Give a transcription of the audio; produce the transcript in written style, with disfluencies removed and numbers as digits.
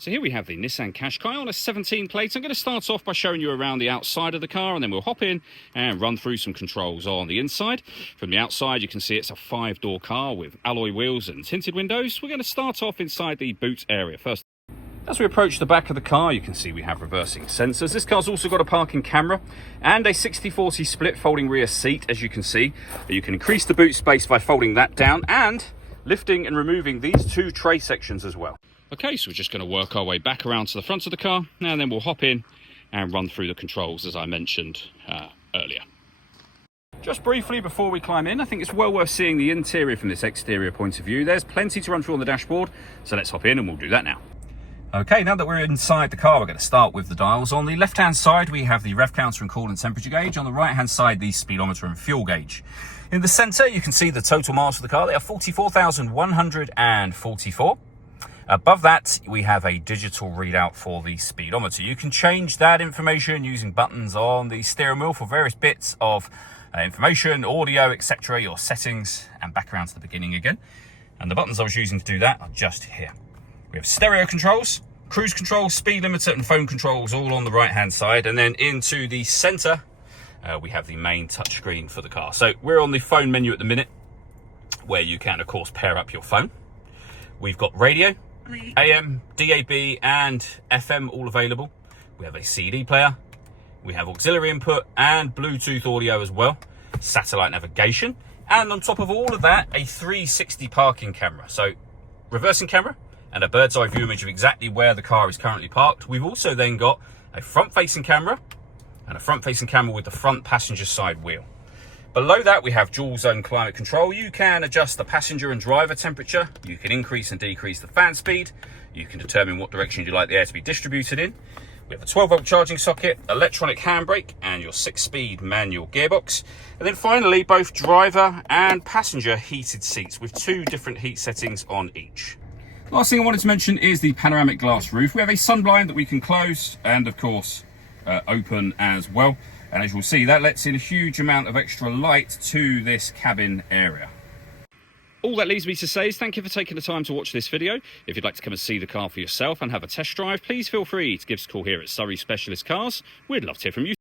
So here we have the Nissan Qashqai on a 17 plate. I'm going to start off by showing you around the outside of the car, and then we'll hop in and run through some controls on the inside. From the outside, you can see it's a 5-door car with alloy wheels and tinted windows. We're going to start off inside the boot area first. As we approach the back of the car, you can see we have reversing sensors. This car's also got a parking camera and a 60/40 split folding rear seat, as you can see. You can increase the boot space by folding that down and lifting and removing these two tray sections as well. Okay, so we're just going to work our way back around to the front of the car, and then we'll hop in and run through the controls as I mentioned earlier. Just briefly before we climb in, I think it's well worth seeing the interior from this exterior point of view. There's plenty to run through on the dashboard, so let's hop in and we'll do that now. Okay, now that we're inside the car, we're going to start with the dials. On the left-hand side, we have the rev counter and coolant temperature gauge. On the right-hand side, the speedometer and fuel gauge. In the centre, you can see the total miles of the car. They are 44,144. Above that, we have a digital readout for the speedometer. You can change that information using buttons on the steering wheel for various bits of information, audio, etc., your settings, and back around to the beginning again. And the buttons I was using to do that are just here. We have stereo controls, cruise control, speed limiter, and phone controls all on the right-hand side. And then into the centre, we have the main touchscreen for the car. So we're on the phone menu at the minute, where you can, of course, pair up your phone. We've got radio, AM, DAB and FM all available. We have a CD player, we have auxiliary input and Bluetooth audio as well, satellite navigation, and on top of all of that, a 360 parking camera. So reversing camera and a bird's eye view image of exactly where the car is currently parked. We've also then got a front facing camera and a front facing camera with the front passenger side wheel. Below that, we have dual zone climate control. You can adjust the passenger and driver temperature. You can increase and decrease the fan speed. You can determine what direction you'd like the air to be distributed in. We have a 12-volt charging socket, electronic handbrake, and your 6-speed manual gearbox. And then finally, both driver and passenger heated seats with 2 different heat settings on each. Last thing I wanted to mention is the panoramic glass roof. We have a sunblind that we can close and, of course, open as well. And as you'll see, that lets in a huge amount of extra light to this cabin area. All that leaves me to say is thank you for taking the time to watch this video. If you'd like to come and see the car for yourself and have a test drive, please feel free to give us a call here at Surrey Specialist Cars. We'd love to hear from you.